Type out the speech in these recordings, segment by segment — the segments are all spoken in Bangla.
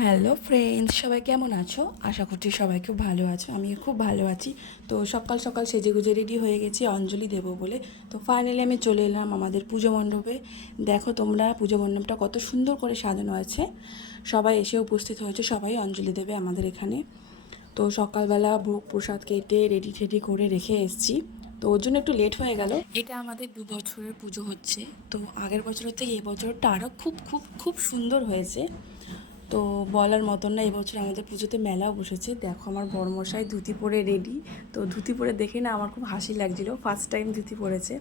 হ্যালো ফ্রেন্ডস, সবাই কেমন আছো? আশা করছি সবাই খুব ভালো আছো। আমি খুব ভালো আছি। তো সকাল সকাল সেজেগুজে রেডি হয়ে গেছি অঞ্জলি দেবো বলে। তো ফাইনালি আমি চলে এলাম আমাদের পুজো মণ্ডপে। দেখো তোমরা, পুজো মণ্ডপটা কত সুন্দর করে সাজানো আছে। সবাই এসে উপস্থিত হয়েছে, সবাই অঞ্জলি দেবে আমাদের এখানে। তো সকালবেলা ভোগ প্রসাদ কেটে রেডি টেডি করে রেখে এসেছি। তো ওর জন্য একটু লেট হয়ে গেল। এটা আমাদের 2 বছরের পুজো হচ্ছে। তো আগের বছরের থেকে এবছরটা আরও খুব খুব খুব সুন্দর হয়েছে। তো বলার মতন না, এবছর আমাদের পুজোতে মেলাও বসেছে। দেখো আমার বড়মশাই ধুতি পরে রেডি। তো ধুতি পরে দেখে না আমার খুব হাসি লাগছিল, ফার্স্ট টাইম ধুতি পরেছে।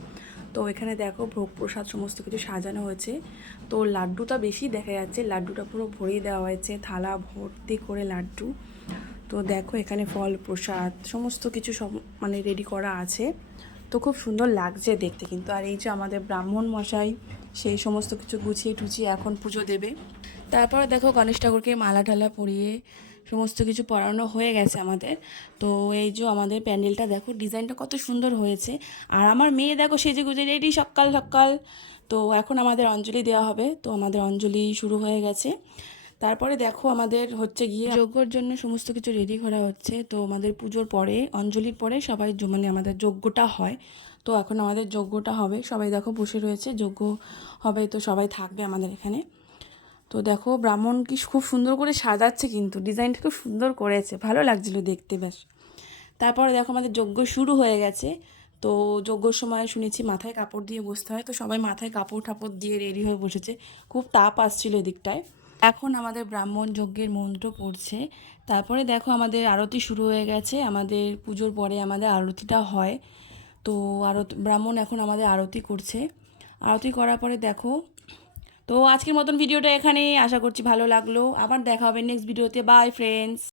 তো এখানে দেখো ভোগ প্রসাদ সমস্ত কিছু সাজানো হয়েছে। তো লাড্ডুটা বেশি দেখা যাচ্ছে, লাড্ডুটা পুরো ভরিয়ে দেওয়া হয়েছে, থালা ভর্তি করে লাড্ডু। তো দেখো এখানে ফল প্রসাদ সমস্ত কিছু সব মানে রেডি করা আছে। তো খুব সুন্দর লাগছে দেখতে কিন্তু। আর এই যে আমাদের ব্রাহ্মণ মশাই, সেই সমস্ত কিছু গুছিয়ে টুছিয়ে এখন পুজো দেবে। তারপরে দেখো গণেশ ঠাকুরকে মালা ঠালা পরিয়ে সমস্ত কিছু পরানো হয়ে গেছে আমাদের। তো এই যে আমাদের প্যান্ডেলটা দেখো, ডিজাইনটা কত সুন্দর হয়েছে। আর আমার মেয়ে দেখো সেজে গুজে রেডি সকাল সকাল। তো এখন আমাদের অঞ্জলি দেওয়া হবে। তো আমাদের অঞ্জলি শুরু হয়ে গেছে। তারপরে দেখো আমাদের হচ্ছে গিয়ে যজ্ঞর জন্য সমস্ত কিছু রেডি করা হচ্ছে। তো আমাদের পুজোর পরে, অঞ্জলির পরে সবাই মানে আমাদের যজ্ঞটা হয়। তো এখন আমাদের যজ্ঞটা হবে, সবাই দেখো বসে রয়েছে, যজ্ঞ হবে তো সবাই থাকবে আমাদের এখানে। তো দেখো ব্রাহ্মণ কি খুব সুন্দর করে সাজাচ্ছে, কিন্তু ডিজাইনটা খুব সুন্দর করেছে, ভালো লাগছিল দেখতে বেশ। তারপরে দেখো আমাদের যজ্ঞ শুরু হয়ে গেছে। তো যজ্ঞর সময় শুনেছি মাথায় কাপড় দিয়ে বসতে হয়। তো সবাই মাথায় কাপড় ঠাপড় দিয়ে রেডি হয়ে বসেছে। খুব তাপ আসছিল এদিকটায়। এখন আমাদের ব্রাহ্মণ যজ্ঞের মন্ত্র পড়ছে। তারপরে দেখো আমাদের আরতি শুরু হয়ে গেছে। আমাদের পুজোর পরে আমাদের আরতিটা হয়। তো ব্রাহ্মণ এখন আমাদের আরতি করছে। আরতি করার পরে দেখো, তো আজকের মতন ভিডিওটা এখানেই, আশা করছি ভালো লাগলো। আবার দেখা হবে নেক্সট ভিডিওতে। By friends.